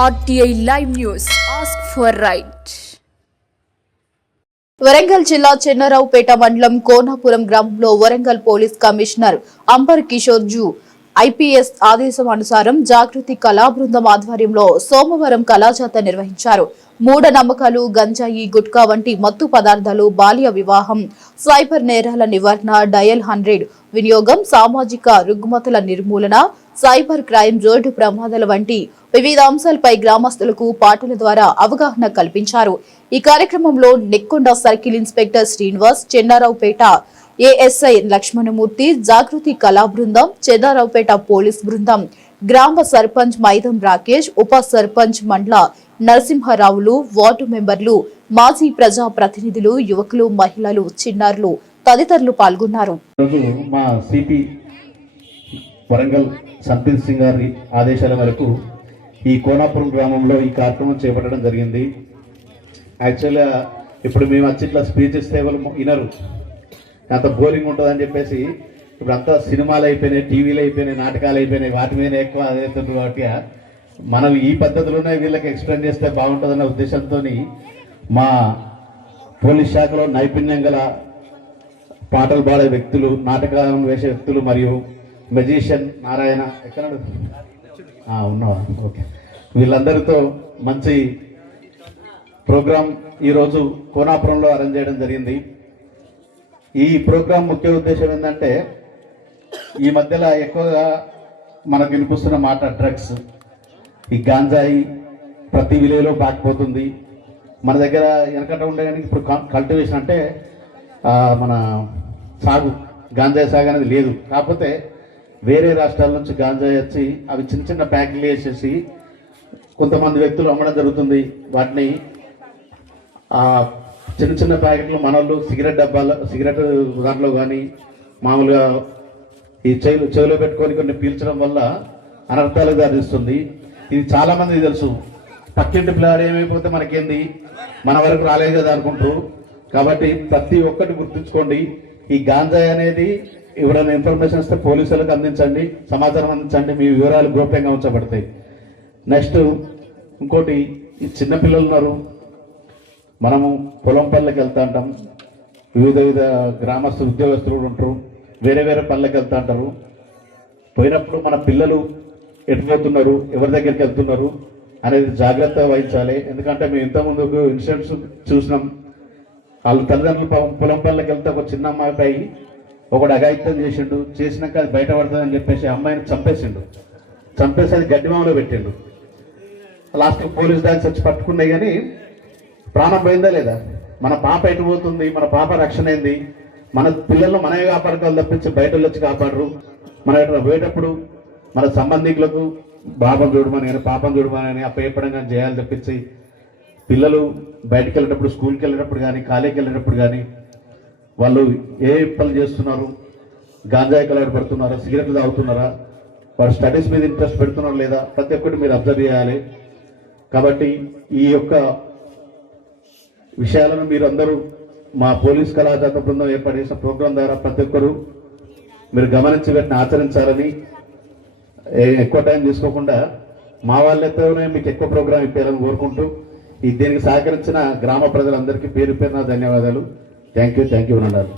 RTI Live News. Ask for right. Warangal జిల్లా చెన్నారావుపేట మండలం కోనాపురం గ్రామంలో Warangal police commissioner Ambar Kishore Jha IPS ఆదేశం అనుసారం జాగృతి కళా బృందం ఆధ్వర్యంలో సోమవారం కళాజాత నిర్వహించారు. మూఢనమ్మకాలు, గంజాయి, గుట్కా వంటి మత్తు పదార్థాలు, బాల్య వివాహం, సైబర్ నేరాల నివారణ, డయల్ 100 వినియోగం, సామాజిక రుగ్మతల నిర్మూలన, సైబర్ క్రైమ్, రోడ్డు ప్రమాదాల వంటి వివిధ అంశాలపై గ్రామస్తులకు పాటల ద్వారా అవగాహన కల్పించారు. ఈ కార్యక్రమంలో Nekkonda circle inspector Srinivas, Chennaraopet ASI Lakshmanamurthy, Jagruti కళా బృందం, చెన్నారావుపేట పోలీస్ బృందం, గ్రామ సర్పంచ్ మైదం రాకేష్, ఉప సర్పంచ్ మండల నరసింహారావులు, వార్డు మెంబర్లు, మాజీ ప్రజా ప్రతినిధులు, యువకులు, మహిళలు, చిన్నారులు తదితరులు పాల్గొన్నారు. మా సిపి వరంగల్ సంపీల్ సింగ్ గారి ఆదేశాల మేరకు ఈ కోనాపురం గ్రామంలో ఈ కార్యక్రమం చేపట్టడం జరిగింది. యాక్చువల్గా ఇప్పుడు మేము వచ్చి ఇట్లా స్పీచ్ ఇస్తే వాళ్ళు వినరు, అంత బోరింగ్ ఉంటుందని చెప్పేసి ఇప్పుడు అంతా సినిమాలు అయిపోయినాయి, టీవీలు అయిపోయినాయి, నాటకాలు అయిపోయినాయి, వాటి మీద ఎక్కువ అదేస్తుంది. కాబట్టి మనం ఈ పద్ధతిలోనే వీళ్ళకి ఎక్స్ప్లెయిన్ చేస్తే బాగుంటుందన్న ఉద్దేశంతో మా పోలీస్ శాఖలో నైపుణ్యం గల పాటలు పాడే వ్యక్తులు, నాటకాలను వేసే వ్యక్తులు మరియు మెజిషియన్ నారాయణ ఎక్కడ ఉన్నావా, ఓకే, వీళ్ళందరితో మంచి ప్రోగ్రాం ఈరోజు కోనాపురంలో అరేంజ్ చేయడం జరిగింది. ఈ ప్రోగ్రాం ముఖ్య ఉద్దేశం ఏంటంటే ఈ మధ్యలో ఎక్కువగా మనకు వినిపిస్తున్న మాట డ్రగ్స్, ఈ గాంజాయి ప్రతి విలేలో పాకిపోతుంది. మన దగ్గర వెనకట ఉండే కానీ ఇప్పుడు కల్టివేషన్ అంటే మన సాగు, గాంజాయి సాగు అనేది లేదు. కాకపోతే వేరే రాష్ట్రాల నుంచి గాంజాయి వచ్చి అవి చిన్న చిన్న ప్యాకెట్లు వేసేసి కొంతమంది వ్యక్తులు అమ్మడం జరుగుతుంది. వాటిని చిన్న చిన్న ప్యాకెట్లు మనోళ్ళు సిగరెట్ డబ్బాలో, సిగరెట్ దాంట్లో కానీ మామూలుగా ఈ చెవిలో పెట్టుకొని కొన్ని పీల్చడం వల్ల అనర్థాలకు దారిస్తుంది. ఇది చాలా మందికి తెలుసు. పక్కింటి పిల్లాడు ఏమైపోతే మనకేంది, మన వరకు రాలేదు కదా అనుకుంటారు. కాబట్టి ప్రతి ఒక్కటి గుర్తుంచుకోండి. ఈ గాంజాయి అనేది ఎవరైనా ఇన్ఫర్మేషన్ ఇస్తే పోలీసులకు అందించండి, సమాచారం అందించండి, మీ వివరాలు గోప్యంగా ఉంచబడతాయి. నెక్స్ట్ ఇంకోటి, ఈ చిన్నపిల్లలు ఉన్నారు, మనము పొలం పనులకు వెళ్తా ఉంటాం, వివిధ గ్రామస్తు ఉద్యోగస్తులు ఉంటారు, వేరే వేరే పనులకు వెళ్తా ఉంటారు. పోయినప్పుడు మన పిల్లలు ఎటుపోతున్నారు, ఎవరి దగ్గరికి వెళ్తున్నారు అనేది జాగ్రత్తగా వహించాలి. ఎందుకంటే మేము ఇంతకుముందు ఇన్సిడెంట్స్ చూసినాం. వాళ్ళ తల్లిదండ్రులు పొలం పనులకు వెళ్తే ఒక చిన్న అమ్మాయిపై ఒకడు అఘాయిత్యం చేసిండు, చేసినాక అది బయటపడుతుందని చెప్పేసి అమ్మాయిని చంపేసి అది గడ్డి మామలో పెట్టిండు. లాస్ట్ పోలీస్ డాన్స్ వచ్చి పట్టుకున్నాయి, కానీ ప్రాణం పోయిందా లేదా? మన పాప ఎటు పోతుంది, మన పాప రక్షణ ఏంది? మన పిల్లలను మనమే కాపాడుకోవాలి తప్పించి బయట వచ్చి కాపాడరు. మన పోయేటప్పుడు మన సంబంధికులకు బాబం చూడమని కానీ పాపం చూడమని కానీ అప్పయ్యపడం కానీ చేయాలి తప్పించి పిల్లలు బయటకు వెళ్ళేటప్పుడు, స్కూల్కి వెళ్ళేటప్పుడు కానీ కాలేజీకి వెళ్ళేటప్పుడు కానీ వాళ్ళు ఏ పనులు చేస్తున్నారు, గాంజాయి కలర్ పడుతున్నారా, సిగరెట్లు తాగుతున్నారా, వాడు స్టడీస్ మీద ఇంట్రెస్ట్ పెడుతున్నారా లేదా, ప్రతి ఒక్కటి మీరు అబ్జర్వ్ చేయాలి. కాబట్టి ఈ యొక్క విషయాలను మీరు అందరూ మా పోలీస్ కళాజాత బృందం ఏర్పాటు చేసిన ప్రోగ్రాం ద్వారా ప్రతి ఒక్కరూ మీరు గమనించి వీటిని ఆచరించాలని, ఎక్కువ టైం తీసుకోకుండా మా వాళ్ళతోనే మీకు ఎక్కువ ప్రోగ్రాం ఇప్పారని కోరుకుంటూ దీనికి సహకరించిన గ్రామ ప్రజలందరికీ పేరు పేరున ధన్యవాదాలు. థ్యాంక్ యూ అన్నారు.